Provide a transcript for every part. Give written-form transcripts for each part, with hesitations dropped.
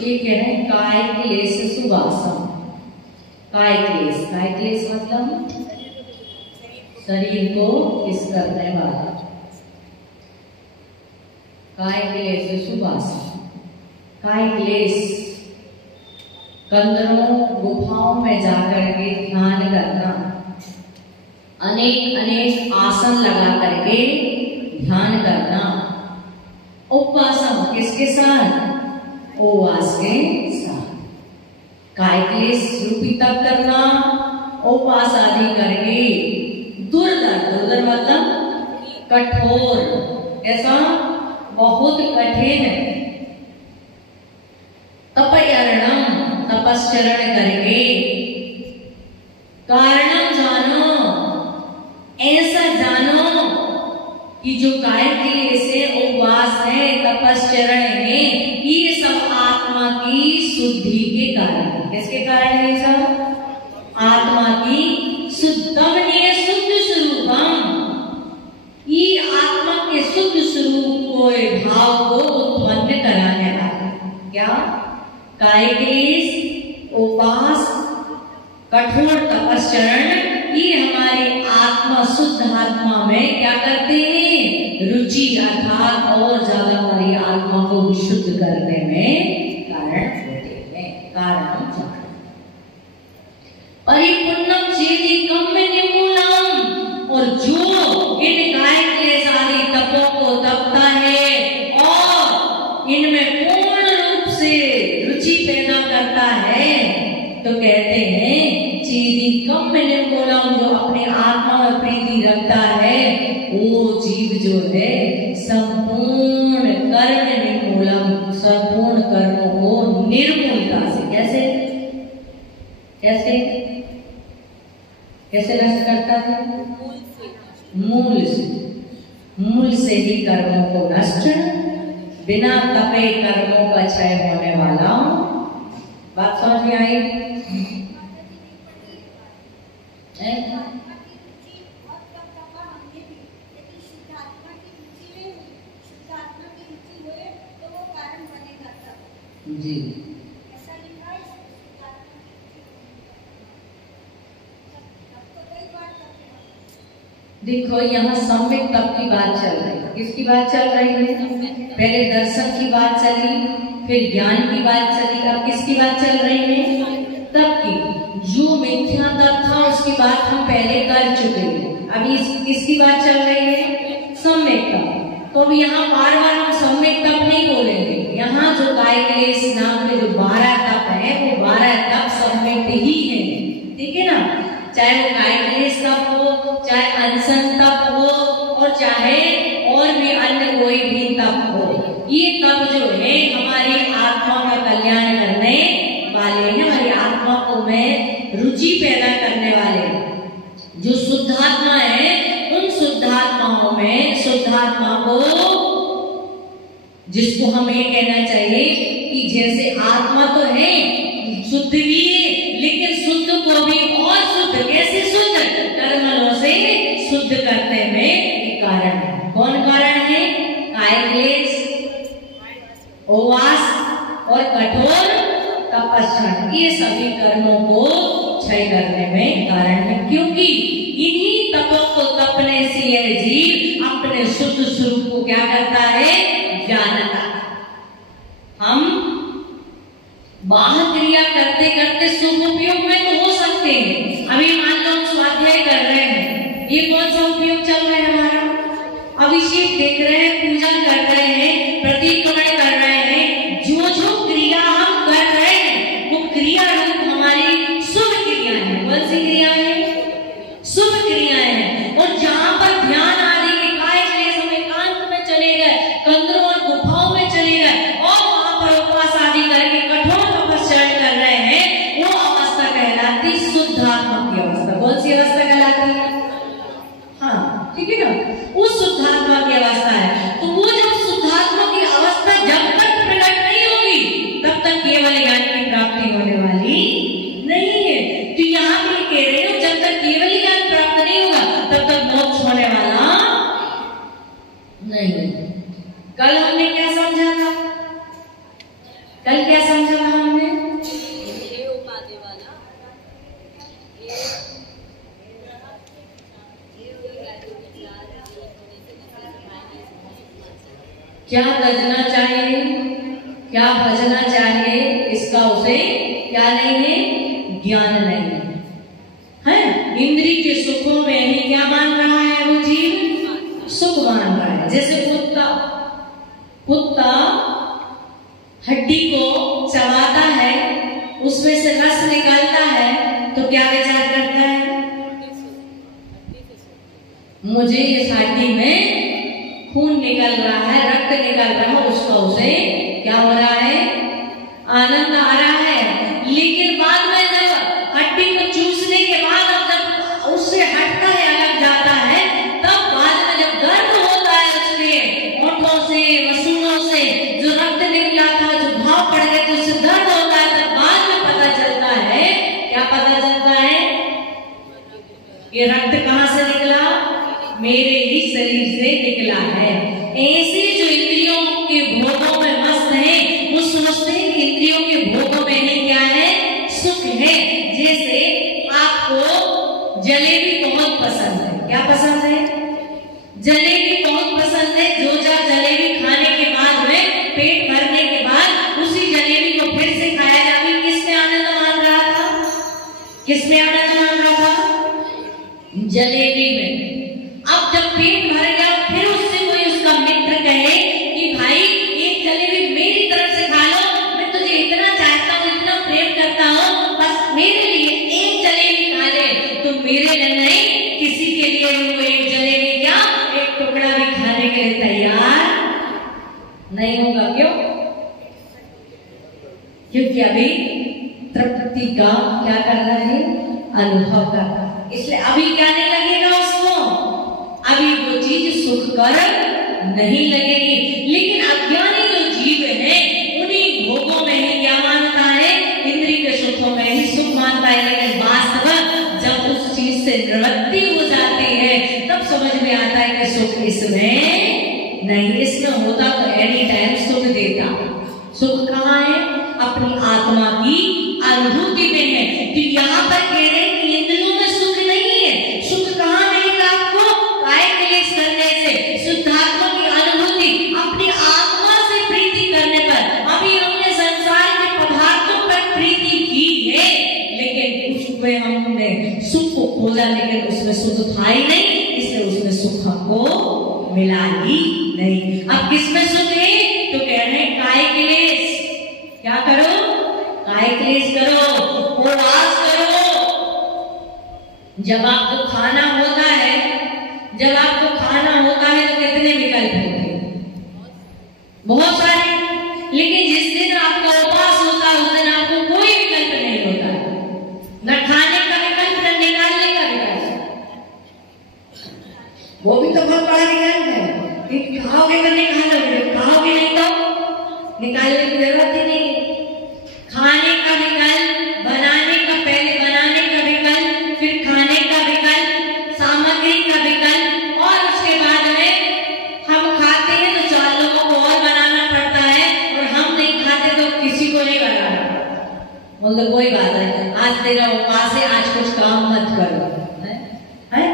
ये कह रहे हैं काय क्लेश सुवासम। काय क्लेश मतलब शरीर को किस करने वाला। काय क्लेश सुवासम। काय क्लेश कंदरों गुफाओं में जाकर के ध्यान करना, अनेक अनेक आसन लगा करके ध्यान करना। उपवासम किसके साथ? उपवास के साथ। काय क्लेश रूपी तप करना, उपवास आदि करके। दुर्धर मतलब कठोर, ऐसा बहुत कठिन। तपयरणम तपस्चरण करके। कारणम जानो, ऐसा जानो कि जो काय क्लेश से उपवास है, तपस्चरण है, ये सब आत्मा की शुद्धि के कारण है। किसके कारण है? सब आत्मा की शुद्धम ने शुद्ध स्वरूपम, ये आत्मा के शुद्ध स्वरूप को भाव को उत्पन्न कराने वाला। क्या? काय क्लेश, उपवास, कठोर तपस्चरण, ये हमारे आत्मा शुद्ध आत्मा में क्या करते हैं? रुचि अर्थात और ज्यादा हमारी आत्मा को विशुद्ध करने में कारण होते हैं। कारण इनमें पूर्ण रूप से रुचि पैदा करता है तो कहते हैं चीदी कम निर्मूलम, जो अपने आत्मा में प्रीति रखता है वो जीव जो है संपूर्ण कर्म निर्मूलम, संपूर्ण कर्मों को निर्मूलता से, कैसे कैसे कैसे नष्ट करता है? मूल से ही कर्मों को नष्ट, बिना तपे कर्मों का क्षय होने वाला। बात समझ में आई? जी देखो, यहाँ सम्यक तप की बात चल रही है। किसकी बात चल रही है? पहले दर्शन की बात चली, फिर ज्ञान की बात चली, अब किसकी बात चल रही है? तप की। जो मिथ्या तप था उसकी बात हम पहले कर चुके हैं, अभी किसकी बात चल रही है? सम्यक तप। तो अब यहाँ बार बार हम सम्यक तप नहीं बोलेंगे। यहाँ जो कायक्लेश नाम के जो 12 तप है वो 12 तप सम्यक ही है, ठीक है ना? चाहे वो कायक्लेश तप हो, चाहे अनशन तप हो, और चाहे और भी अन्य कोई भी तप हो, ये तप जो है हमारी आत्मा का कल्याण करने वाले हैं, हमारी आत्मा को में रुचि पैदा करने वाले। जो शुद्धात्मा है उन शुद्धात्माओं में, शुद्धात्मा को, जिसको हमें कहना चाहिए कि जैसे आत्मा तो है शुद्ध भी है, लेकिन शुद्ध को भी और शुद्ध, कैसे शुद्ध? कर्मों से शुद्ध करने में एक कारण है। कौन कारण है? कायक्लेश, उपवास और कठोर तपस्या, ये सभी कर्मों को क्षय करने में कारण है। क्योंकि इन्हीं तपों को तपने से यह जीव अपने शुद्ध स्वरूप को क्या करता है? जानता। हम बाह्य क्रिया करते करते शुभ उपयोग में तो हो सकते हैं। अभी मान लो हम स्वाध्याय कर रहे हैं, ये कौन सा उपयोग चल रहा है हमारा? अभिषेक देख रहे हैं, पूजा कर रहे हैं, प्रतिक्रमण कर रहे हैं। जो जो क्रिया हम कर रहे हैं वो क्रिया रूप हमारी शुभ क्रिया है। कौन सी क्रिया है? शुभ क्रियाएं हैं। और जहाँ पर ध्यान आदि के कायक्लेश हम एकांत में चले गए, कंदरों और गुफाओं में चले गए और वहां पर उपवास आदि करके कठोर तपस्या कर रहे हैं, वो अवस्था कहलाती शुद्धात्मा की अवस्था। कौन सी अवस्था कहलाती है? हाँ, ठीक है ना? उस शुद्धात्मा की अवस्था है। तो वो जब शुद्धात्मा की अवस्था जब तक प्रकट नहीं होगी तब तक केवल ज्ञान की प्राप्ति होने वाली नहीं है। तो यहाँ भी कह रहे हो जब तक केवल ज्ञान प्राप्त नहीं होगा तब तक मोक्ष होने वाला नहीं। कल हमने क्या समझा था? कल क्या समझा था हमने? क्या भजना चाहिए, क्या भजना चाहिए, इसका उसे क्या नहीं है? ज्ञान नहीं है। इंद्री के सुखों में ही क्या मान रहा है वो जीव? सुख मान रहा है। जैसे कुत्ता हड्डी को चबाता है, उसमें से रस निकालता है, तो क्या विचार करता है? मुझे इस हड्डी में खून निकल रहा है, रक्त निकल रहा है, उसका उसे क्या हो रहा है? आनंद आ रहा है। लेकिन बाद में जब हड्डी को चूसने के बाद अब जब उससे हटता है, अलग जाता है, तब बाद में जब दर्द होता है उसके होठों से, वसूलों से, जो रक्त निकला था, जो घाव पड़ गए थे, उससे दर्द होता है, तब बाद में पता चलता है। क्या पता चलता है? ये रक्त कहाँ से निकला? मेरे ही शरीर से निकला है। ऐसे जो इंद्रियों के भोगों में मस्त है, वो समझते हैं कि इंद्रियों के भोगों में ही क्या है? सुख है। जैसे आपको जलेबी बहुत पसंद है। क्या पसंद है? जलेबी बहुत पसंद है। जो जलेबी खाने के बाद में पेट भरने के बाद उसी जलेबी को फिर से खाया जाए, किसमें आनंद मान रहा था? किसमें आनंद मान रहा था? जलेबी में। जब पेट भर गया फिर उससे कोई उसका मित्र कहे कि भाई एक जलेबी मैं क्योंकि अभी तृप्ति का क्या कर रहा है, अनुभव कर रहा है। इसलिए अभी क्या नहीं लगेगा उसको, अभी वो चीज सुखकर नहीं लगेगी। लेकिन अज्ञानी जो जीव है उन्हीं भोगों में ही क्या मानता है, इंद्रिय के सुखों में ही सुख मानता है। लेकिन वास्तव जब उस चीज से निवृत्ति हो जाती है तब समझ में आता है कि सुख इसमें नहीं, इसमें होता तो एनी टाइम सुख देता। सुख कहाँ है, अपनी आत्मा की अनुभूति में है। तो यहाँ पर कह रहे हैं कि इंद्रियों में सुख नहीं है। सुख कहाँ मिलेगा आपको, काय क्लेश करने से, शुद्धात्मा की अनुभूति, अपनी आत्मा से प्रीति करने पर। अभी हमने संसार के पदार्थों पर प्रीति की है, लेकिन उसमें हमने सुख को खोजा, लेकिन उसमें सुख था ही नहीं, इसलिए उसमें सुख हमको मिला ही नहीं। अब किसमें सुख है, तो कह रहे हैं काय क्लेश। क्या करो, काय क्लेश करो, उपवास करो। जब आपको खाना होता है, जब आपको खाना होता है तो कितने विकल्प होते हैं, बहुत सारे। लेकिन जिस दिन आपका उपवास होता है उस दिन आपको कोई विकल्प नहीं होता है, न खाने का विकल्प न निकालने का विकल्प। वो भी तो बहुत बड़ा विकल्प है कि खाओगे तो निकाल लोगे, खाओगे नहीं तो निकालने की जरूरत ही नहीं। खाने का विकल्प, बनाने का, पहले बनाने का विकल्प, फिर खाने का विकल्प, सामग्री का विकल्प, और उसके बाद में हम खाते हैं तो 4 लोगों को और बनाना पड़ता है, और हम नहीं खाते तो किसी को नहीं बनाना पड़ता। बोलो कोई बात नहीं, आज तेरा उपवास है, आज कुछ काम मत करो, है?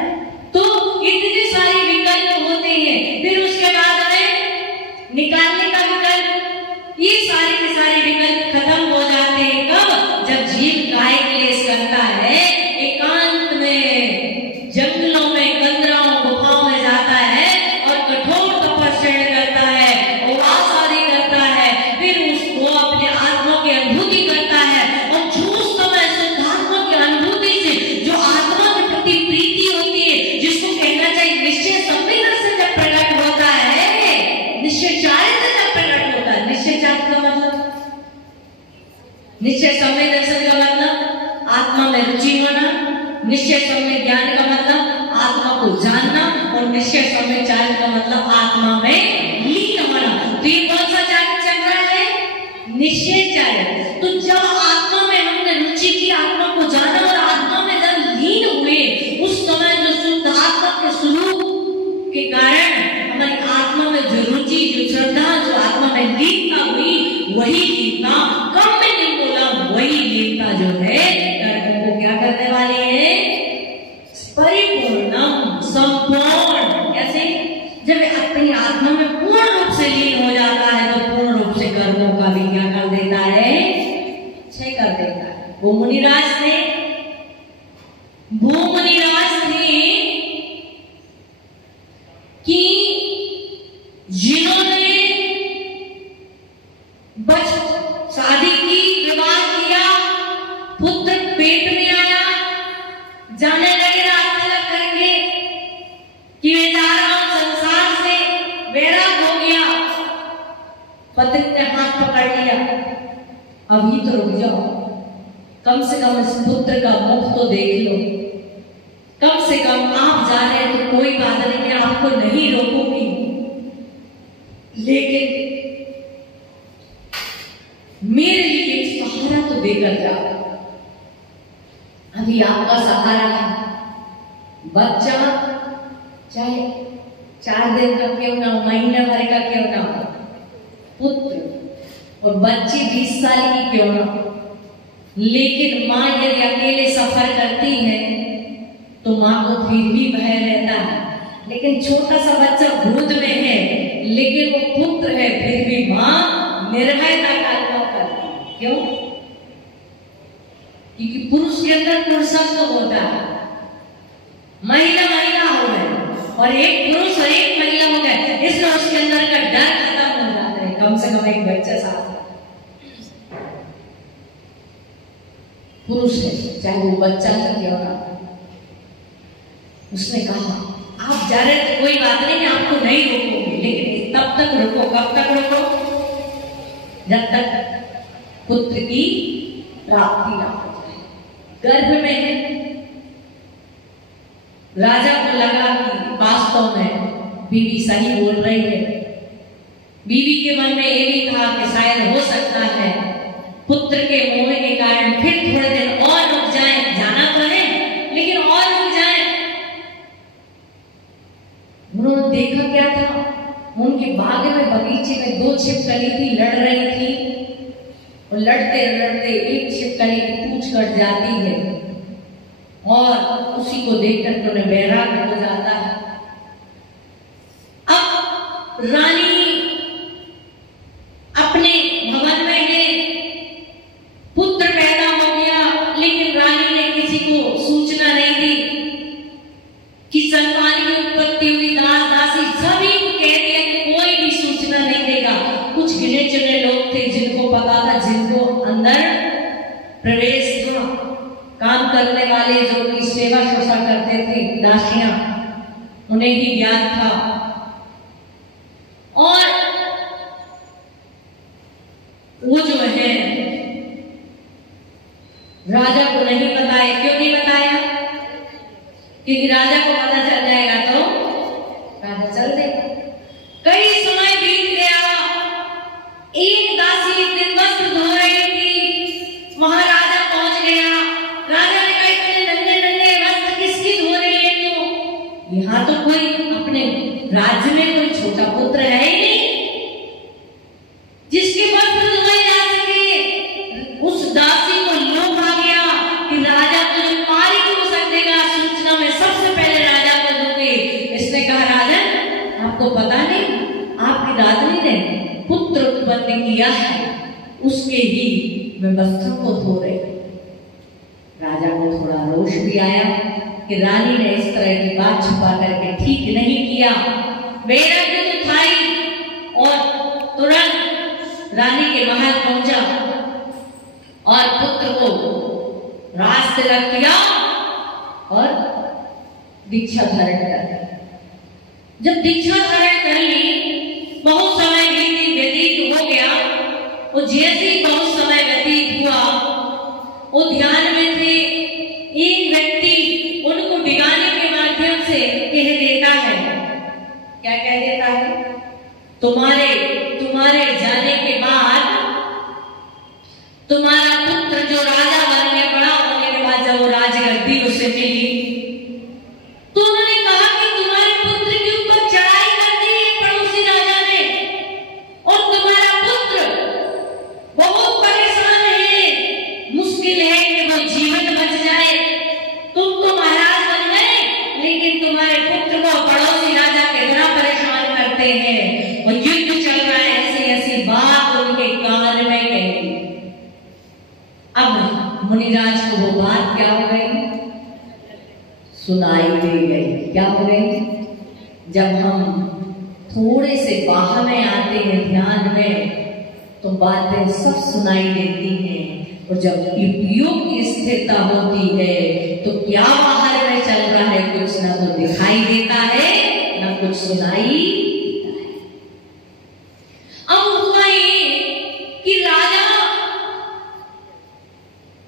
तो इतने सारे विकल्प होते हैं। फिर उसके बाद में निकालने का विकल्प, ये सारे के सारे विकल्प खत्म हो जाते हैं। कब, जब जीव काय क्लेश करता है, एकांत में, जंगलों में, कंदराओं, गुफाओं में जाता है और कठोर तपस्या करता है, उपवास आदि करता है, फिर उसको अपने आत्मा की अनुभूति करता है। और जो समय शुद्धात्मा की अनुभूति से जो आत्मा के प्रति प्रीति होती है, जिसको कहना चाहिए निश्चय संवेदन से जब प्रकट होता है, निश्चय चारित्र जब प्रकट होता है। निश्चय चारित्र का मतलब, निश्चय समय दर्शन का मतलब आत्मा में रुचि होना, निश्चय समय ज्ञान का मतलब आत्मा को जानना, और निश्चय समय चारित्र का मतलब आत्मा में लीन होना। तो ये कौन सा चारित्र चल रहा है, निश्चय चारित्र। तो जब आत्मा में हमने रुचि की, आत्मा को जाना और आत्मा में जब लीन हुए, उस समय जो शुद्ध आत्मा के स्वरूप के कारण हमारी आत्मा में जो रुचि, जो श्रद्धा, जो आत्मा में लीनता हुई, वही लीनता, कम में नहीं बोला, वही लीनता जो है कर्मों को क्या करने वाली है, परिपूर्णम, संपूर्ण। कैसे, जब अपनी आत्मा में पूर्ण रूप से लीन हो जाता है तो पूर्ण रूप से कर्मों का भी क्या कर देता है, क्षय कर देता है। वो मुनिराज थे, भूमुनिराज थे कि जिन्होंने शादी की, विवाह किया, पुत्र पेट में आया, जाने लगे रात तिलक करके कि मैं जा रहा हूं संसार से, वैराग हो गया। पति ने हाथ पकड़ लिया, अभी तो रुक जाओ, कम से कम इस पुत्र का मुख तो देख लो, कम से कम आप जा रहे हैं तो कोई बात नहीं, मैं आपको नहीं रोकूंगी, लेकिन मेरे लिए एक सहारा तो देकर जाओ। अभी आपका सहारा है बच्चा, चाहे 4 दिन का क्यों ना हो, महीने भर का क्यों ना हो, पुत्र, और बच्ची 20 साल की क्यों ना हो। लेकिन माँ यदि अकेले सफर करती है तो माँ को फिर भी भय रहता है। लेकिन छोटा सा बच्चा गोद में है, लेकिन वो पुत्र है, फिर भी माँ निर्भयता का अनुभव करती है। क्यों? क्योंकि पुरुष के अंदर पुरुषत्व होता है, महिला महिला हो गए, और एक पुरुष और एक महिला हो गए, इसलिए उसके अंदर का डर खत्म हो जाता है। कम से कम एक बच्चा साथ पुरुष है, चाहे वो बच्चा था क्यों ना। उसने कहा आप जा रहे तो कोई बात नहीं, मैं आपको नहीं रोकूंगी, लेकिन तब तक रुको। कब तक रुको? जब तक पुत्र की प्राप्ति ना हो जाए। गर्भ में है, राजा को लगा कि वास्तव में बीवी सही बोल रही है। बीवी के मन में ये भी था कि शायद हो सकता है पुत्र के मोह के कारण फिर थोड़े दिन और रुक जाए, जाना तो है लेकिन और रुक जाए। उन्होंने देखा क्या था, उनके बाग में बगीचे में दो छिपकली थी, लड़ रही थी और लड़ते लड़ते एक छिपकली की पूंछ कट जाती है और उसी को देखकर तो उन्हें बैराग हो जाता है। अब रानी अपने भवन में है, पुत्र पैदा हो गया, लेकिन रानी ने किसी को सूचना नहीं दी कि संतान की उत्पत्ति हुई। दास दासी सभी को कह दिया कि कोई भी सूचना नहीं देगा। कुछ गिने चुने लोग थे जिनको पता था, जिनको अंदर प्रवेश था। काम करने वाले जो की सेवा शुश्रूषा करते थे, दासियां, उन्हें ही ज्ञान था। और वो जो है राजा को नहीं बताया। क्यों नहीं बताया? क्योंकि राजा को पता चल जाएगा तो राजा चल देगा। कई समय बीत गया, एक दासी एक दिन वस्त्र धो रही थी, वहां राजा पहुंच गया। राजा ने कहा इतने नन्हे नन्हे वस्त्र किसकी धो रही है तू? यहाँ तो कोई अपने राज्य में कोई छोटा पुत्र है ही नहीं जिसके वस्त्र धोए जा सके। उस दासी को लोभ आ गया कि राजा तुझे मार ही क्यों सकेगा, सूचना में सबसे पहले राजा को दूंगी। इसने कहा राजन, आपको पता नहीं आपकी राजनी ने पुत्र उत्पन्न किया है, उसके ही मैं वस्त्रों को धो रही। राजा को थोड़ा रोष भी आया कि रानी ने इस तरह की बात छुपा करके ठीक नहीं किया। वैराग्य तो था ही, और तुरंत रानी के महल पहुंचा और पुत्र को रास्ते रख दिया और दीक्षा धारण कर ली। जब दीक्षा धारण कर ली, बहुत समय व्यतीत हो गया। वो जैसे ही बहुत समय व्यतीत हुआ, वो ध्यान में थे। एक व्यक्ति उनको भिगाने के माध्यम से कह देता है, क्या कह देता है? तुम्हारे जाने के बाद तुम्हारा पुत्र जो राजा बन गया, बड़ा होने के बाद जब वो राजगद्दी उसे मिली, तो उन्होंने कहा कि तुम्हारे पुत्र के ऊपर चढ़ाई कर दी पड़ोसी राजा ने, और तुम्हारा पुत्र बहुत परेशान है, मुश्किल है कि वो जीवन बच जाए। तुम तो महाराज बन गए, लेकिन तुम्हारे पुत्र को पड़ोसी राजा कितना परेशान करते हैं, वो युद्ध चल रहा है। ऐसी ऐसी बात उनके कान में कही। अब मुनिराज को वो बात क्या हो गई? सुनाई दे गई। क्या हो गई? जब हम थोड़े से बाहर में आते हैं ध्यान में, तो बातें सब सुनाई देती हैं, और जब उपयोग की स्थिरता होती है तो क्या बाहर में चल रहा है कुछ ना तो दिखाई देता है, ना कुछ सुनाई देता है। अब हुआ ये कि राजा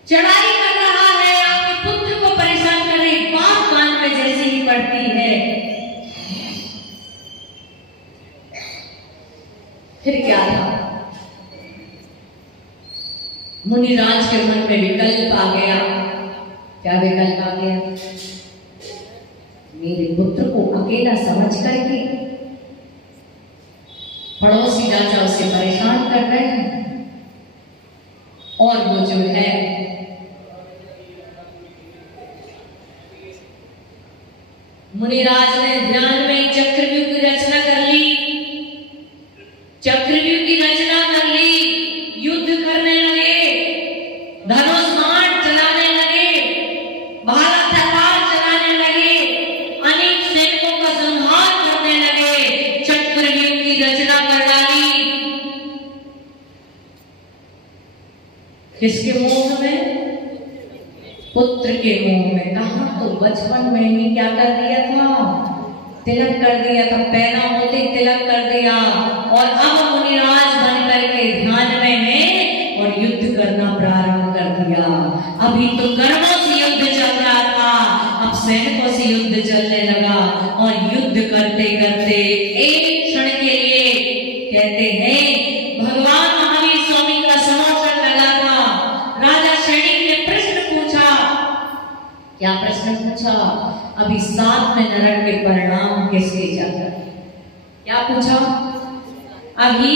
चढ़ाई कर रहा है, आपके पुत्र को परेशान कर रही बात कान में जैसे ही पड़ती है, फिर क्या था? मुनिराज के मन में विकल्प आ गया। क्या विकल्प आ गया? मेरे पुत्र को अकेला समझ करके पड़ोसी राजा उसे परेशान कर रहे हैं, और वो जो है मुनिराज ने ध्यान में चक्रव्यूह की रचना कर ली। चक्रव्यूह की रचना कर ली, युद्ध करने लगे, धनुष बाण चलाने लगे, भाला तलवार चलाने लगे, अनेक सैनिकों का संहार करने लगे, चक्रव्यूह की रचना कर डाली। किसके मोह में? पुत्र के मोह में। कहा तो बचपन में ही क्या कर दिया था? तिलक कर दिया था, पैदा होते तिलक कर दिया, और अब मुनिराज बन करके ध्यान में है और युद्ध करना प्रारंभ कर दिया। अभी तो कर्मों से युद्ध चल रहा था, अब सैनिकों से युद्ध चलने लगा। और युद्ध करते करते एक क्षण के लिए कहते हैं भगवान महावीर स्वामी का समोषण लगा था। राजा सैनिक ने प्रश्न पूछा। क्या प्रश्न पूछा? अभी 7वें नरक के परिणाम किसके चल रहे हैं? क्या पूछा? अभी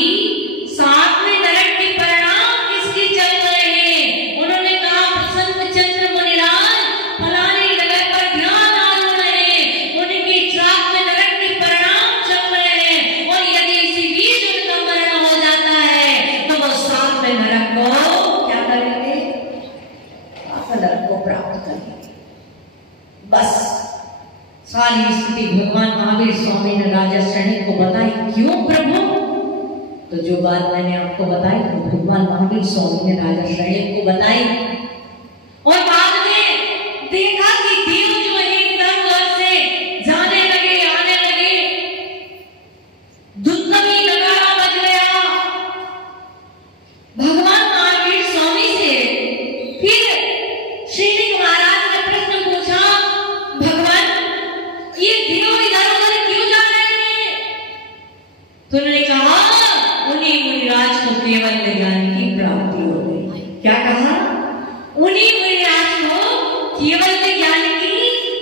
7वें नरक के परिणाम किसके चल रहे हैं? उन्होंने कहा प्रसन्न चंद्र मुनिराज फलाने जगह पर ध्यान डाल रहे हैं, उनके 7वें नरक के परिणाम चल रहे हैं। और यदि इसी बीच उनका मरण हो जाता है तो वो 7वें नरक को क्या करेंगे? नरक को प्राप्त करेंगे। बस सारी स्थिति भगवान महावीर स्वामी ने राजा सैनिक को बताई। क्यों प्रभु? तो जो बात मैंने आपको बताई तो भगवान महावीर स्वामी ने राजा सैनिक को बताई। और बाद में देखा कि देव जो है एकदम से जाने लगे, आने लगे, दुर्गमी नगारा बज गया। भगवान महावीर स्वामी से फिर श्रीनिक महाराज ने प्रश्न पूछा, भगवान ये देव इधर उधर क्यों जा रहे हैं? तो उन्होंने कहा उन्हीं मुनिराज को केवल ज्ञान की प्राप्ति हो गई। क्या कहा? उन्हीं मुनिराज को केवल ज्ञान की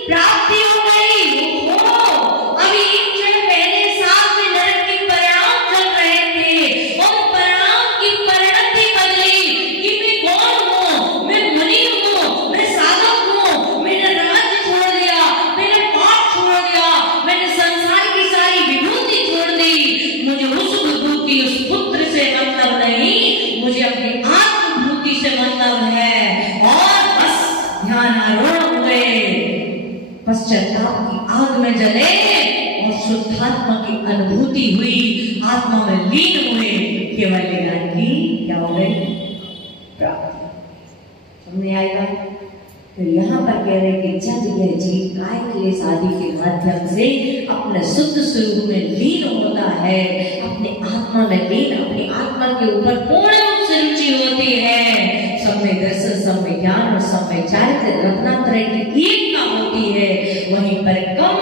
प्राप्ति हो गई। अभी एक क्षण पहले 7वें नरक के परिणाम चल रहे थे और परिणाम की परिणति बदली कि मैं कौन हूँ? मैं मुनि हूँ, मैं साधक हूँ, मैंने राज्य छोड़ दिया, मैंने पाप छोड़ दिया, मैंने संसार की सारी विभूति छोड़ दी। मुझे उस विभूति उस पुत्र से मतलब नहीं, मुझे अपनी आत्मभूति से मतलब है। और बस ध्यान आरोप हुए, पश्चाताप की आग में जले और शुद्धात्मा की अनुभूति हुई, आत्मा में लीन हुए, केवल ज्ञान की क्या हो गई? प्राप्ति। समझ आएगा? तो यहाँ पर कह रहे कि जब यह जीव काय क्लेश आदि के माध्यम से अपने शुद्ध स्वरूप में लीन होता है, अपने आत्मा में लीन, अपनी आत्मा के ऊपर पूर्ण रूप से रुचि होती है, सब में दर्शन, सब में ज्ञान और सब में चारित्र्य रत्नात्रय की एकता होती है, वहीं पर कम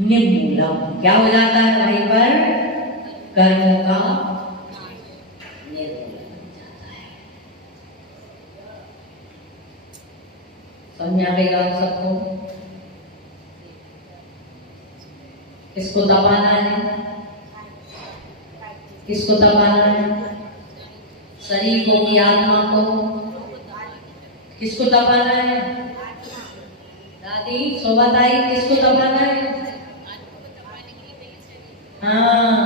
निर्मूलम क्या हो जाता है? वहीं पर कर्मों का समझ आएगा आप सबको? किसको दबाना है? किसको दबाना है? शरीर को की आत्मा को? किसको दबाना है? दादी सोबत आई, किसको दबाना है? हाँ,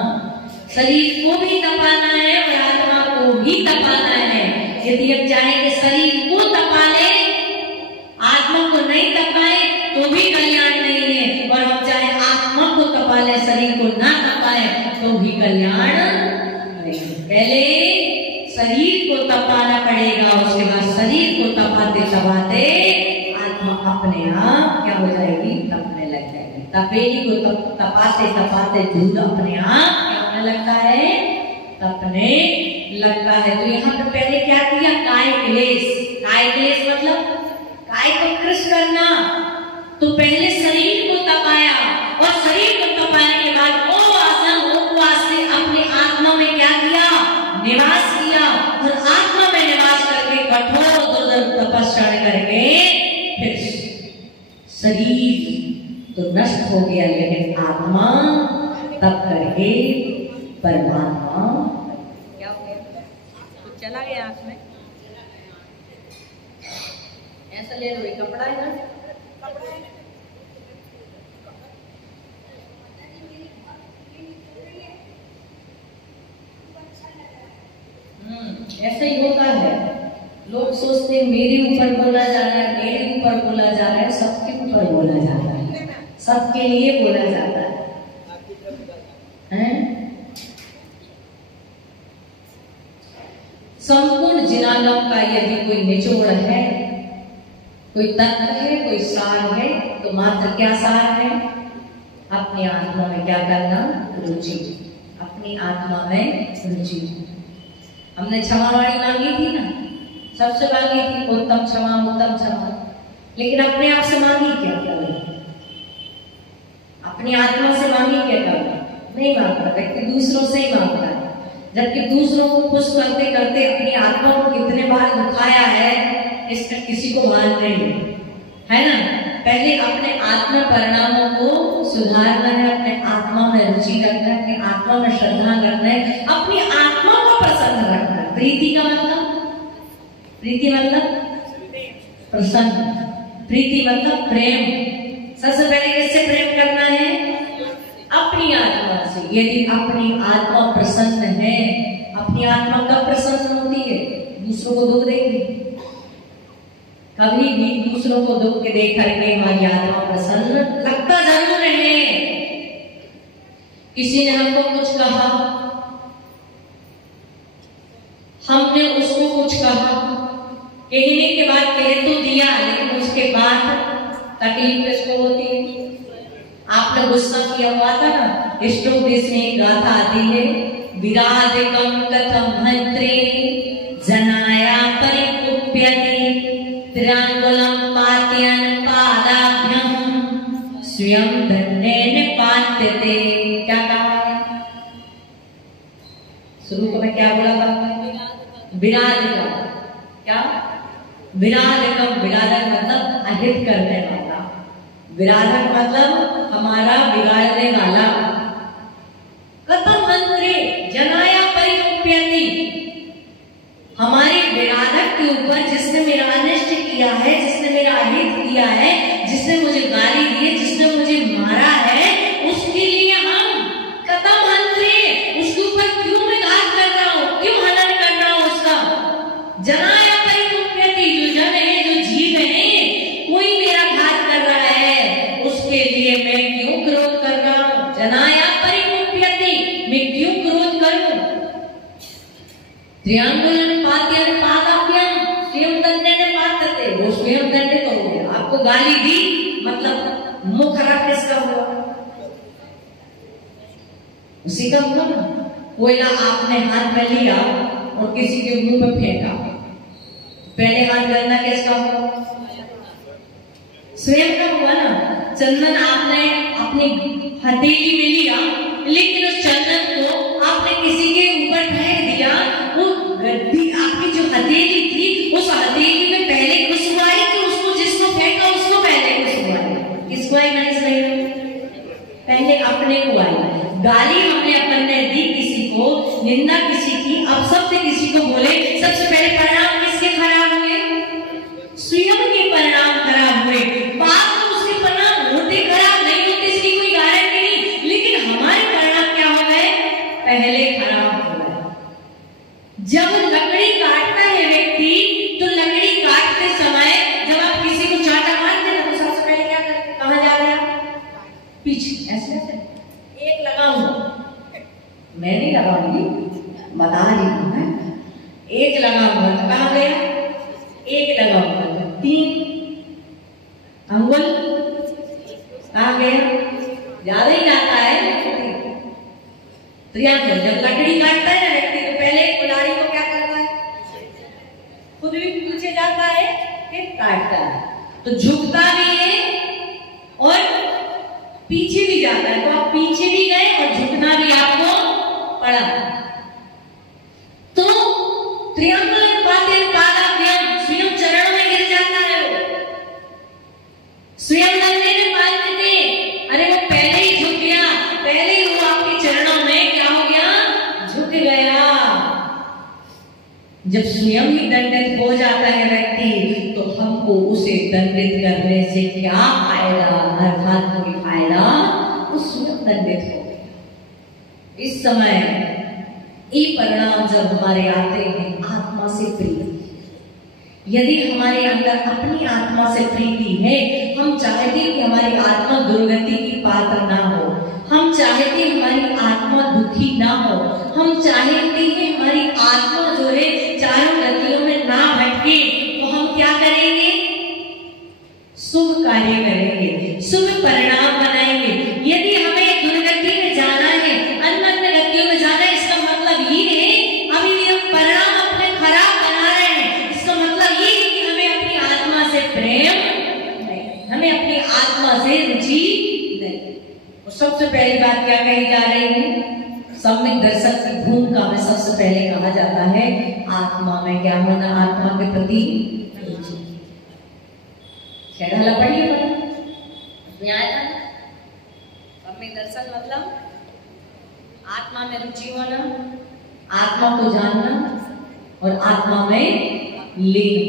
शरीर को भी दबाना है और आत्मा को भी दबाना है। यदि अब चाहे कि शरीर को दबा ले, आत्मा को नहीं तपाए तो भी कल्याण नहीं है, और हम चाहे आत्मा को तपा ले, शरीर को ना तपाए तो भी कल्याण नहीं। पहले शरीर को तपाना पड़ेगा, उसके बाद शरीर को तपाते तपाते आत्मा अपने आप क्या हो जाएगी? तपने लग जाएगी। तपेली को तपाते तपाते दूध अपने आप क्या होने लगता है? तपने लगता है। तो यहाँ पर पहले क्या किया? काय क्लेश। काय क्लेश मतलब काय को कृष्ण करना। तो पहले शरीर को तपाया और शरीर को तपाने के बाद उपवास से अपने आत्मा में क्या किया? निवास किया। और आत्मा में निवास करके कठोर दुर्दर्श तपस्या करके फिर शरीर तो नष्ट हो गया, लेकिन आत्मा तप करके परमात्मा क्या हो गया? तो चला गया आंख में। ऐसा ले लो, कपड़ा है ना, ऐसा ही होता है। लोग सोचते हैं मेरे ऊपर बोला जा रहा है, मेरे ऊपर बोला जा रहा है, सबके ऊपर बोला जा रहा है, सबके लिए बोला जाता है? संपूर्ण जिनागम का यदि कोई निचोड़ है, कोई तत्व है, कोई सार है, तो मात्र क्या सार है? अपनी आत्मा में क्या करना? रुचि। अपनी आत्मा में रुचि। हमने क्षमावाणी मांगी थी ना, सबसे मांगी थी उत्तम क्षमा, उत्तम क्षमा। लेकिन अपने आप से मांगी क्या कभी? अपनी आत्मा से मांगी क्या कभी? नहीं मांगता, व्यक्ति दूसरों से ही मांगता है। जबकि दूसरों को खुश करते करते अपनी आत्मा को कितने बार दुखाया है, इसका किसी को मान नहीं है ना। पहले अपने आत्मा परिणामों को सुधारना है, अपने आत्मा में रुचि रखना है, अपनी आत्मा में श्रद्धा करना है, अपनी आत्मा को प्रसन्न रखना है। प्रीति का मतलब, प्रीति मतलब प्रसन्न, प्रीति मतलब प्रेम। सबसे पहले किससे प्रेम करना है? अपनी आत्मा से। यदि अपनी आत्मा प्रसन्न है, अपनी आत्मा कब प्रसन्न होती है? दूसरों को दुख देगी। कभी भी दूसरों को दुख के देख करके हमारी आत्मा प्रसन्न लगता जरूर है। किसी ने हमको कुछ कहा, हमने उसको कुछ कहा, कहने के बाद कह तो दिया, लेकिन उसके बाद तकलीफ किसको होती है? आपने गुस्सा किया हुआ था ना, इष्टोपदेश में एक गाथा आती है, विराजकम कथम मंत्रे जनाया परिकुप्यति त्र्यंगुलम पातयन पादाभ्यम स्वयं दंडेन पात्यते। क्या कहा है? शुरू को मैं क्या बोला था? विराजकम। क्या? विराजकम। विराजक मतलब अहित करने वाला, विराजक मतलब हमारा बिगाड़ने वाला। कथम मंत्रे जनाया परिकुप्यति, हमारे विराजक के ऊपर जिसने मेरा अनिष्ट किया है, जिसने मेरा अहित किया है, जिसने मुझे गाली दी है, जिसने मुझे मारा है, उसके लिए हम कथम मंत्रे, उसके ऊपर क्यों मैं घात कर रहा हूं, क्यों हनन कर रहा हूं उसका? जनाया परिकुप्यति, जो जन है, जो जीव है, कोई मेरा घात कर रहा है, उसके लिए मैं क्यों क्रोध कर रहा हूं? जनाया परिकुप्यति, मैं क्यों क्रोध करूं? त्र्यंगुलन पात्यन पादाभ्यम स्वयं दंडेन पात्यते, वो स्वयं दंडित हो गया। आपको गाली दी मतलब मुंह खराब किसका हुआ? उसी का हुआ ना। कोयला आपने हाथ में लिया और किसी के मुंह पे फेंका, पहले हाथ गंदा किसका हुआ? स्वयं का हुआ ना। चंदन आपने अपनी हथेली में लिया, लेकिन उस चंदन को आपने किसी के ऊपर फेंक दिया, वो गद्दी आपकी जो हथेली थी, उस हथेली में पहले खुशबू आई कि उसको जिसको फेंका उसको पहले खुशबू आई? किसको आई? नहीं सही, पहले अपने को आई। गाली हमने अपन ने दी किसी को, निंदा किसी की, अपशब्द किसी को बोले, सबसे पहले परिणाम किसके खराब हुए? स्वयं के परिणाम खराब हुए। बात तो उसके परिणाम होते खराब नहीं होते, इसकी कोई गारंटी नहीं, लेकिन हमारे परिणाम क्या हो गए? पहले खराब हो गए। जब लकड़ी काटता है व्यक्ति, तो लकड़ी काटते समय जब आप किसी को चाटा मारते हैं तो सबसे पहले क्या करते? कहां जा रहे हैं? पीछे। ऐसे एक लगाऊंगा, मैं नहीं लगाऊंगी, बता रही हूं मैं, एक लगाऊंगा तो कहां गया? एक लगाऊंगा तो 3 अंगुल कहां गया? ज्यादा ही जाता है। त्रियांगुल। जब लकड़ी काटता है ना व्यक्ति, तो पहले कुल्हाड़ी को क्या करता है? खुद भी पीछे जाता है, फिर काटता है, तो झुकता भी है और पीछे भी जाता है। तो आप पीछे भी गए और झुकना भी आपको पड़ा। तो त्र्यंगुलन पातयन पादाभ्यम, स्वयं चरणों में गिर जाता है वो, स्वयं दंडेन पात्यते। अरे वो पहले ही झुक गया, पहले ही वो आपके चरणों में क्या हो गया? झुक गया। जब स्वयं ही दंडित हो जाता है व्यक्ति, तो हमको उसे दंडित करने से क्या फायदा? अर्थात कोई फायदा, वो स्वयं दंडित हो गया। इस समय ये परिणाम जब हमारे आते हैं आत्मा से प्रीति, यदि हमारे अंदर अपनी आत्मा से प्रीति है, हम चाहते कि हमारी आत्मा दुर्गति की पात्र ना हो, हम चाहते हमारी आत्मा दुखी ना हो, हम चाहते हैं हमारी आत्मा जो है चारों गतियों में ना भटके, तो हम क्या करेंगे? शुभ कार्य करेंगे, शुभ परिणाम बनाएंगे। यदि हमें दुर्गति में जाना है, अन्य गतियों में जाना है, इसका मतलब ये है अभी भी हम परिणाम सबसे पहली बात क्या कही जा रही है? सम्यक दर्शन की भूमिका में सबसे पहले कहा जाता है आत्मा में क्या होना, आत्मा के प्रति छेड़ा पड़िए सम्यक दर्शन मतलब आत्मा में रुचि होना, आत्मा को जानना और आत्मा में लीन।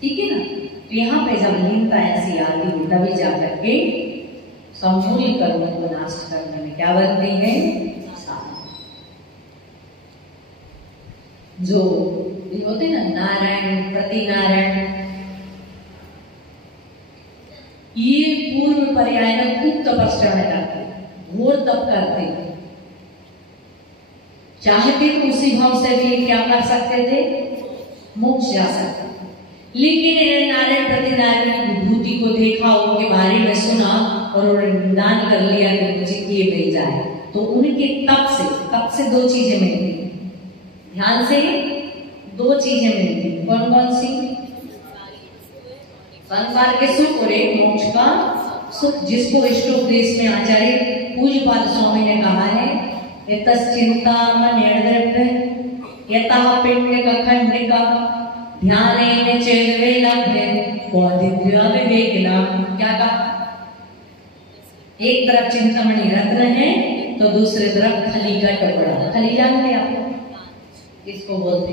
ठीक है ना? तो यहाँ पे जब लीनता ऐसी आती है तभी जाकर के समूल कर्मों को नष्ट करने में क्या बनती है? जो होते ना नारायण प्रति नारायण, ये पूर्व पर्याय में खूब तपस्या में करते, घोर तप करते, चाहते तो उसी भाव से भी क्या कर सकते थे? मोक्ष जा सकते। लेकिन नारायण प्रति नारायण की विभूति को देखा, उनके बारे में सुना और उन्होंने निदान कर लिया कि मुझे ये मिल जाए, तो उनके तप से दो चीजें मिलती, ध्यान से दो चीजें मिलती। कौन कौन सी? संसार के सुख और एक मोक्ष का सुख, जिसको इष्टोपदेश में आचार्य पूज्यपाद स्वामी ने कहा है यतश्चिंतामणिर्दृढ यतः पिण्डकखण्डिका ध्यानेन चेद्वेलभ्य बौद्धिव्यविवेकिना। क्या कहा? एक तरफ चिंतामणि रत्न है तो दूसरी तरफ खली का टुकड़ा। खली जानते आप किसको बोलते?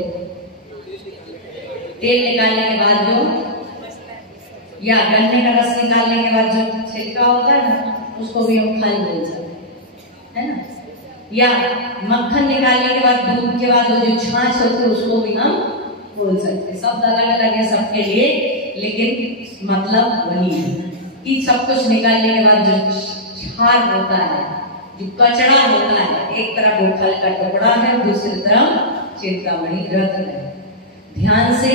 तेल निकालने के बाद जो, या गन्ने का रस निकालने के बाद जो छिलका होता है ना, उसको भी हम खल बोल सकते हैं ना। या मक्खन निकालने के बाद, दूध के बाद वो जो छाछ होती है उसको भी हम बोल सकते हैं। सब अलग अलग है सबके लिए, लेकिन मतलब वही है कि सब कुछ निकालने के बाद जो छार होता है, जो कचरा होता है, एक तरफ वो खल का टुकड़ा है, दूसरी तरफ चिंतामणि रत्न है। ध्यान से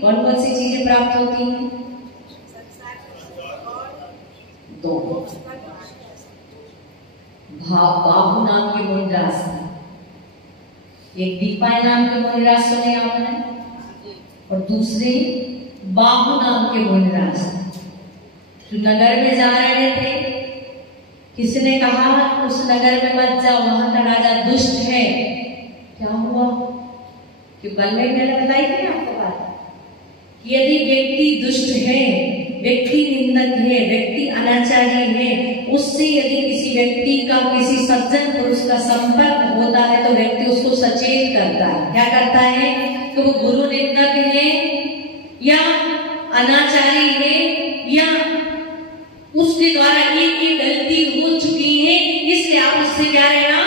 कौन कौन सी चीजें प्राप्त होती हैं? दो। बाहु नाम के मुनिराज, एक दीपाय नाम के मुनिराज सुने आपने, और दूसरे बाहु नाम के मुनिराज जो नगर में जा रहे थे। किसी ने कहा उस नगर में मत जाओ, वहां का राजा दुष्ट है। क्या हुआ? क्यों कल मैंने बताई थी आपको बात, यदि व्यक्ति दुष्ट है, व्यक्ति निंदक है, व्यक्ति अनाचारी है, उससे यदि किसी व्यक्ति का किसी सज्जन पुरुष का संपर्क होता है तो व्यक्ति उसको सचेत करता है। क्या करता है? कि वो गुरु निंदक है या अनाचारी है या उसके द्वारा एक गलती हो चुकी है, इसलिए आप उससे क्या रहना?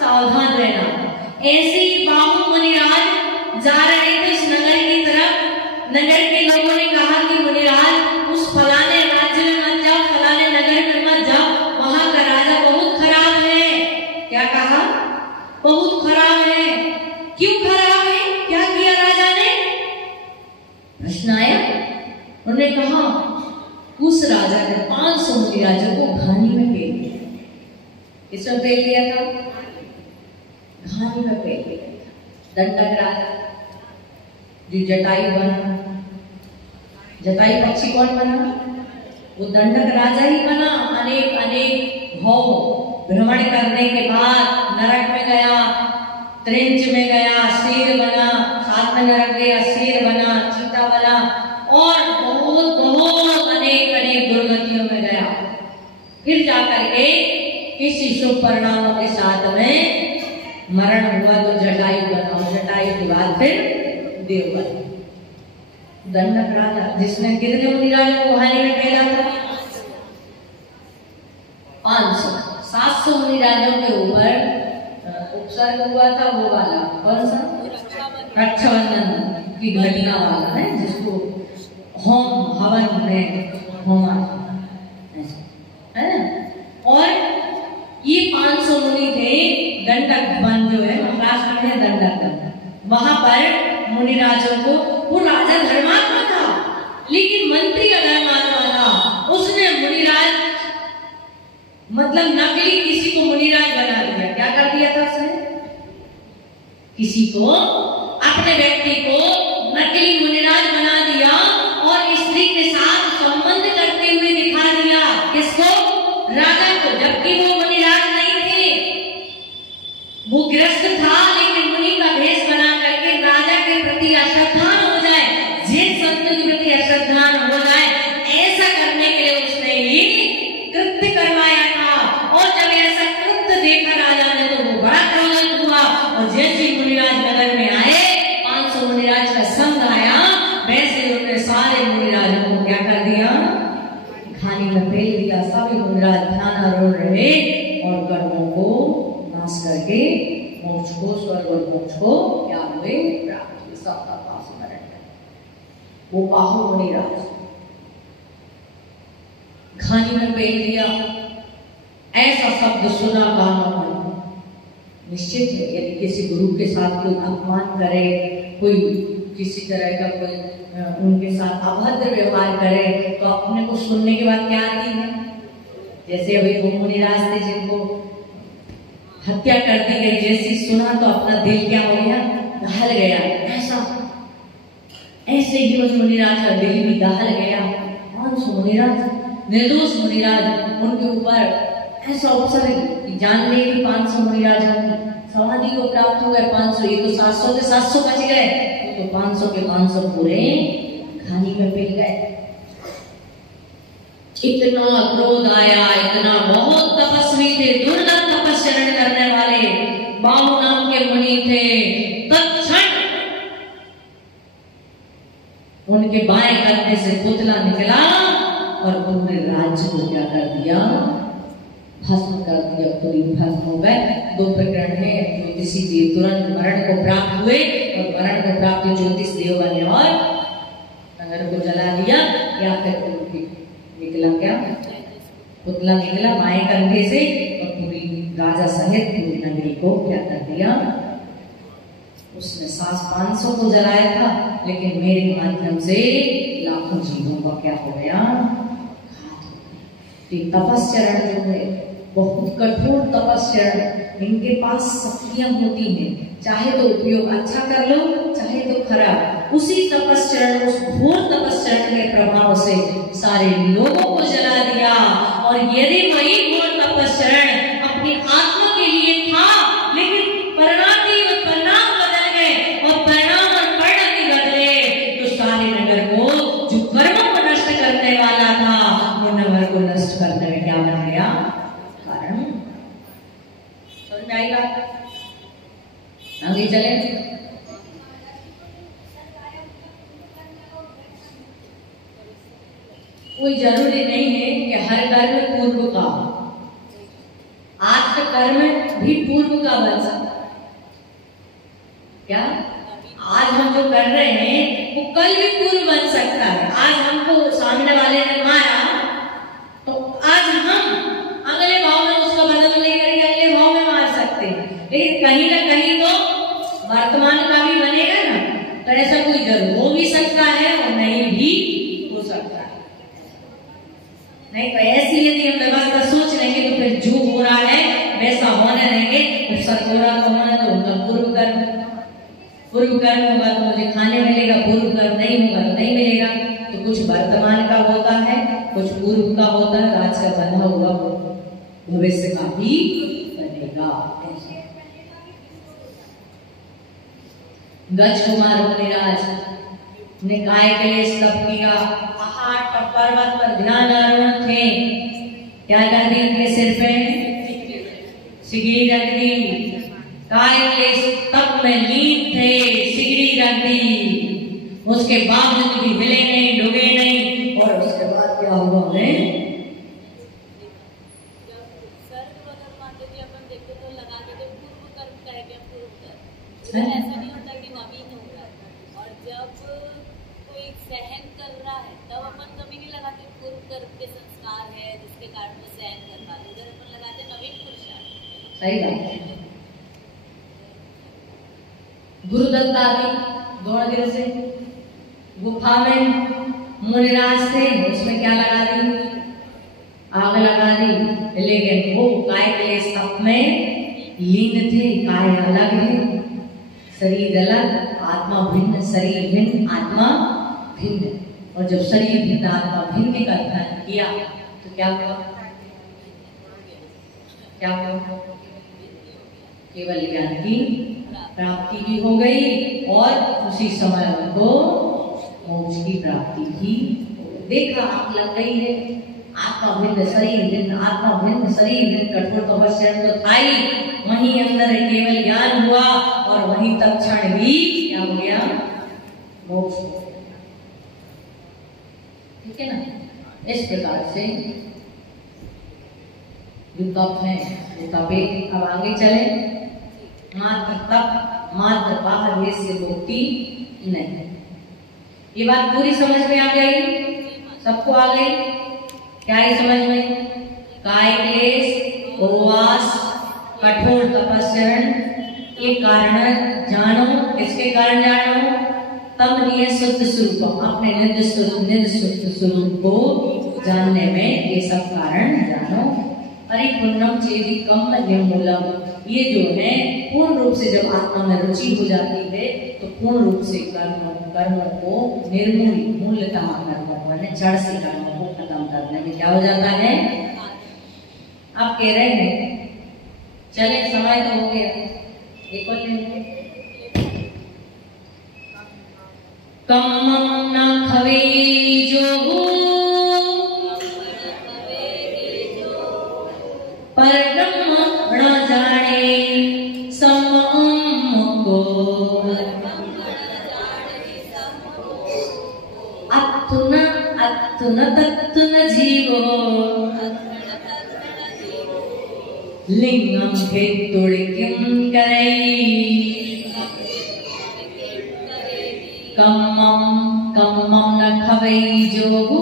सावधान रहना। ऐसे ही बाहु मुनिराज जा रहे थे इस नगर की तरफ। नगर के लोगों ने कहा कि मुनिराज उस फलाने राज्य में मत जाओ, फलाने नगर में मत जाओ, वहां का राजा बहुत खराब है। क्या कहा? बहुत खराब है। क्यों खराब है? क्या किया राजा ने? प्रश्न आया। उन्होंने कहा उस राजा ने 500 मुनिराजों को घानी में फेंक दिया। किसमें फेंक दिया था? घानी में फेंक दिया था। दंडक राजा जो जटायु बना, जटायु पक्षी कौन बना? वो दंडक राजा ही बना। अनेक अनेक भव भ्रमण करने के बाद नरक में गया, त्रिंच में गया, शेर बना, साथ में नरक गया, शेर बना, चीता बना, और बहुत बहुत अनेक अनेक दुर्गतियों में गया। फिर जाकर के किसी शुभ परिणामों के साथ में मरण हुआ तो जटायु बना, जटायु के बाद फिर देव बना। दंडक राजा जिसने कितने मुनिराजों को घानी में फेंका था? 500। 700 मुनिराजों के ऊपर उपसर्ग हुआ था, वो वाला कौन सा? रक्षाबंधन की घटना वाला है, जिसको होम हवन में होमा है। और ये 500 मुनि थे। दंडक वन जो है महाराष्ट्र में दंडक, वहां पर मुनिराजों को, वो राजा धर्मात्मा था लेकिन मंत्री अधर्मात्मा था। उसने मुनिराज मतलब नकली किसी को मुनिराज बना दिया। क्या कर दिया था उसने? किसी को, अपने व्यक्ति को नकली मुनिराज बना दिया और स्त्री के साथ संबंध करते हुए दिखा दिया। किसको? राजा को। जबकि का भी मुनिराज ध्यान आरूढ़ रहे और कर्मों को नाश करके मोक्ष को, स्वर्ग और मोक्ष को क्या हुए, प्राप्त हुए। सबका पाप स्मरण है। वो बाहु मुनिराज घानी में पेल दिया, ऐसा शब्द सुना कानों में। निश्चित है यदि किसी गुरु के साथ कोई अपमान करे, कोई किसी तरह का कोई उनके साथ अभद्र व्यवहार करे, तो अपने को सुनने के बाद क्या आती है? जैसे अभी वो मुनिराज थे जिनको हत्या कर दी गई, जैसी सुना तो अपना दिल क्या हो गया, दहल गया। ऐसे ही उस मुनिराज का दिल भी दहल गया। 500 मुनिराज, निर्दोष मुनिराज, उनके ऊपर ऐसा अवसर जान ले कि 500 मुनिराज समाधि को प्राप्त हो गए। 500, ये तो 700 के 700 बच गए, तो 500 के 500 पूरे खानी में पिल गए। इतना क्रोध आया, इतना, बहुत तपस्वी थे, दुर्लभ तपस्चरण करने वाले बाहु नाम के मुनि थे। तत्क्षण उनके बाएं कंधे से पुतला निकला और पूरे राज्य को क्या कर दिया, भस्म कर दिया, पूरी भस्म हो गए। 2 प्रकरण है। ज्योतिषी देव तुरंत मरण को प्राप्त हुए और मरण को प्राप्त ज्योतिष देवगण ने और नगर को जला दिया, या फिर निकला क्या, पुतला निकला बाएं कंधे से और पूरी राजा सहित पूरी नगरी को क्या कर दिया। उसने 500 को जलाया था, लेकिन मेरे माध्यम से लाखों जीवों का क्या हो गया, तपस्चरण जो है बहुत कठोर तपस्चरण। इनके पास शक्तियां होती हैं, चाहे तो उपयोग अच्छा कर लो, चाहे तो खराब। उसी तपस्चरण, उस घोर तपस्चरण के प्रभाव से सारे लोगों को जला दिया। और यदि वही घोर तपस्चरण अपनी आत्मा के लिए था, लेकिन परिणामी और परिणाम बदल गए और परिणाम और परिणति बदले, तो सारे नगर को, जो कर्मों को नष्ट करने वाला था, वो नगर को नष्ट करने में क्या बन गया, कारण। समझ में आई बात? आगे चले। कोई जरूरी नहीं है कि हर कर्म पूर्व का, आज का कर्म भी पूर्व का बन सकता है। क्या आज हम जो कर रहे हैं वो कल भी पूर्व बन सकता है। आज हमको सामने वाले ने मारा, तो आज हम अगले भाव में उसका बदल लेकर के अगले भाव में मार सकते हैं, लेकिन कहीं ना कहीं तो वर्तमान का भी बनेगा ना। तो ऐसा कोई जरूर हो भी सकता है और नहीं भी हो सकता है। नहीं तो ऐसी यदि हम व्यवस्था सोच लेंगे तो फिर जो हो रहा है वैसा होने देंगे। तो सतोरा तो होना, तो उनका पूर्व कर्म होगा तो मुझे खाने मिलेगा, पूर्व कर्म नहीं होगा तो नहीं मिलेगा। तो कुछ वर्तमान का होता है, कुछ पूर्व का होता है, आज का बंधा हुआ भविष्य का भी बनेगा। गज कुमार मुनिराज ने काय के लिए तप किया, पहाड़ पर, पर्वत पर ध्यान आरूढ़ थे। क्या कर दी उनके सिर पे? सिगड़ी रख दी। काय के तप में लीन थे, सिगड़ी रख दी। उसके बावजूद भी हिले नहीं, डूबे नहीं। और उसके बाद क्या हुआ उन्हें? ऐसा नहीं होता कि नवीन होगा, और जब कोई सहन कर रहा है तब अपन कभी नहीं लगाते पूर्व कर्म के संस्कार है जिसके कारण वो सहन कर पाते, उधर अपन लगाते नवीन पुरुषार्थ। सही बात है। गुरुदत्त आदि गौड़गिर से गुफा में मुनिराज थे, उसमें क्या लगा दी? आग लगा दी। लेकिन वो काय के तप में लीन थे। काय अलग है, शरीर अलग, आत्मा भिन्न, शरीर भिन्न, आत्मा भिन्न। और जब शरीर भिन्न आत्मा भिन्न का ध्यान किया तो क्या हुआ? क्या हुआ? केवल ज्ञान की प्राप्ति भी हो गई और उसी समय उनको मोक्ष की प्राप्ति भी। देखा आग लग गई है। आत्मा भिन्न, शरीर भिन्न, आत्मा भिन्न, शरीर भिन्न, कठोर तपस्या तो था ही, वहीं अंदर केवल ज्ञान हुआ और वहीं तत्क्षण ही क्या हो गया? मोक्ष। ठीक है ना? इस प्रकार से जो तप है वो तपे। अब आगे चले, मात्र तप मात्र बाहर वेश से मुक्ति नहीं। ये बात पूरी समझ में आ गई? सबको आ गई? क्या है समझ में? काय क्लेश, उपवास, कठोर तपस्या के कारण जानो। किसके कारण जानो? तब निय शुद्ध स्वरूप, अपने निज शुद्ध स्वरूप को जानने में ये सब कारण जानो। परिपूर्णम चेदि कम निर्मूलम, ये जो है पूर्ण रूप से जब आत्मा में रुचि हो जाती है तो पूर्ण रूप से कर्मों को मूलतः कर्मों को जड़ से कर्मों को खत्म करने में क्या हो जाता है? आप कह रहे हैं चले, समय तो हो गया। एक और कम न खवे जो पर ब्रह्म न जाने सम को, अत्तुन तत्तुन जीवो लिंगम हेतुड़ किम करई, कम्मम न खवई जोगु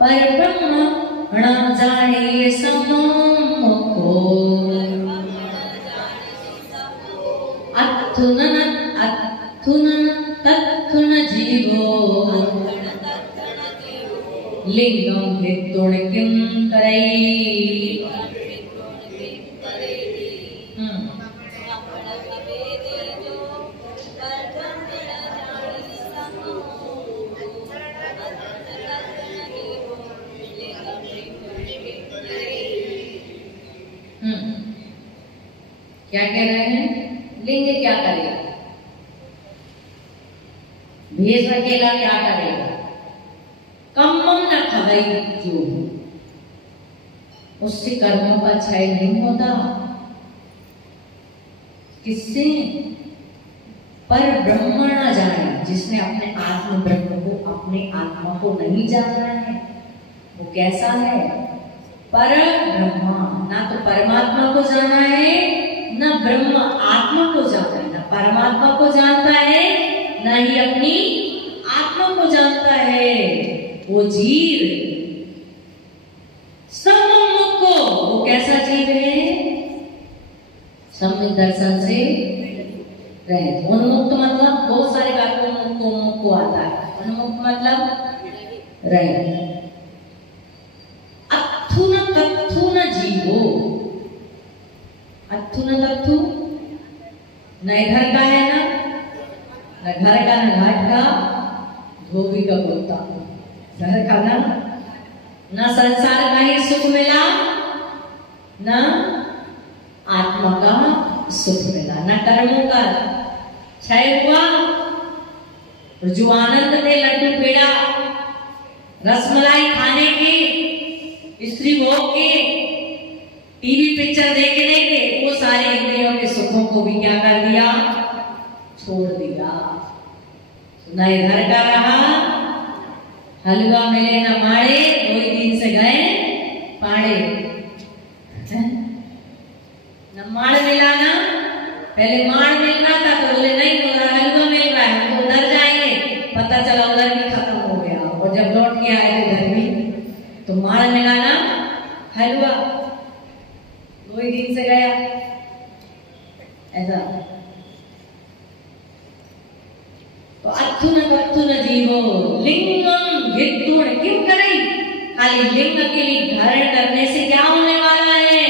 पर ब्रह्म न जाने सम को, अत्थुन तत्थुन जीवो लिंगम हेतुड़ किम करई। क्या कह रहे हैं? लिंग क्या करेगा? भेष अकेला क्या करेगा? कम्मम न खवई जो, उससे कर्मों का क्षय नहीं होता। किससे? पर ब्रह्म न जाने, जिसने अपने आत्म ब्रह्म को, अपने आत्मा को नहीं जाना है, वो कैसा है? पर ब्रह्मा, ना तो परमात्मा को जाना है, न ब्रह्म आत्मा को जाना है, न परमात्मा को जानता है, न ही अपनी आत्मा को जानता है। वो जीव सम्मुख को, वो कैसा जीव है? सम्यक दर्शन से रहित। उन्मुक्त मतलब बहुत सारे वाक्यों में उन्मुक्त को आता है। उन्मुक्त मतलब रहित। अत्थुन तत्थुन जीवो, अत्थुन तत्थु न इधर का है न घर का, न घाट का, धोबी का कुत्ता। घर का न संसार का ही सुख मिला, न आत्मा का सुख मिला, न कर्मों का क्षय हुआ। और जो आनंद थे लड्डू पेड़ा रसमलाई खाने के, स्त्री भोग के, टीवी पिक्चर देखने के, वो सारे इंद्रियों के सुखों को भी क्या कर दिया? छोड़ दिया। न इधर का रहा, हलवा मिले न माड़े, 2 दिन से गए पाड़े। न माड़ मिला ना, पहले माड़ मिल रहा था तो बोले नहीं बोला हलवा मिल रहा है, हम तो उधर जाएंगे, पता चला उधर भी खत्म हो गया। और जब लौट के आए थे घर में तो माड़ मिला ना हलवा, 2 दिन से गया। ऐसा तो अत्थुन जीवो लिंगम हेतुड़ किम करई, खाली लिंग के लिए धारण करने से क्या होने वाला है?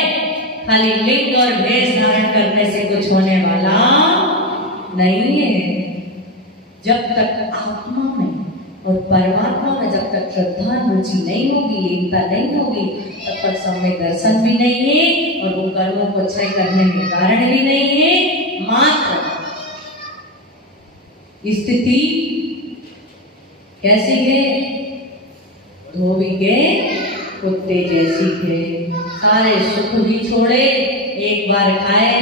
खाली लिंग और भेष धारण करने से कुछ होने वाला नहीं है। जब तक आत्मा में और परमात्मा में जब तक श्रद्धा रुचि नहीं होगी, एकता नहीं होगी, तब तक सम्यक दर्शन भी नहीं है और वो कर्मों को क्षय करने के कारण भी नहीं है। मात्र स्थिति कैसी है? धोबी के कुत्ते जैसी है। सारे सुख भी छोड़े, एक बार खाए,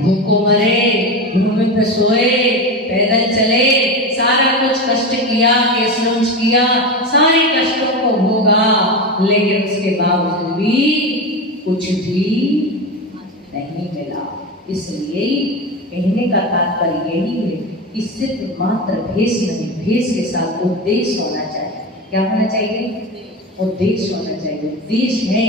भूखों मरे, भूमि पे सोए, पैदल चले, सारा कुछ कष्ट किया, केसलोच किया, सारे कष्टों को भोगा, लेकिन उसके बावजूद भी कुछ भी नहीं मिला। इसलिए कहने का तात्पर्य यही है कि सिर्फ मात्र भेष नहीं, भेष के साथ उद्देश्य होना चाहिए। क्या होना चाहिए? उद्देश्य होना चाहिए। उद्देश्य है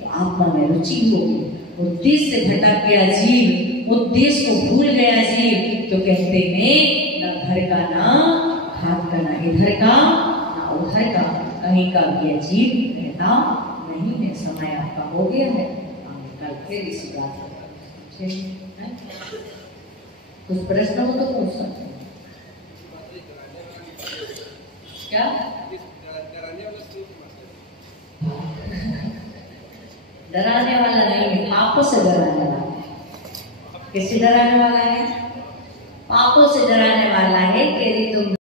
तो आत्मा में रुचि होगी। उद्देश्य से भटक गया जीव, उद्देश्य को भूल गया जीव, तो कहते हैं ना घर का ना घाट का, ना इधर का ना उधर का, कहीं का भी जीव रहता नहीं है। समय आपका हो गया है, कल फिर इसी बात कुछ प्रश्न हो तो पूछ सकते हैं। क्या डराने वाला नहीं है, पापों से डराने वाला। किससे डराने वाला है? पापों से डराने वाला है कि तुम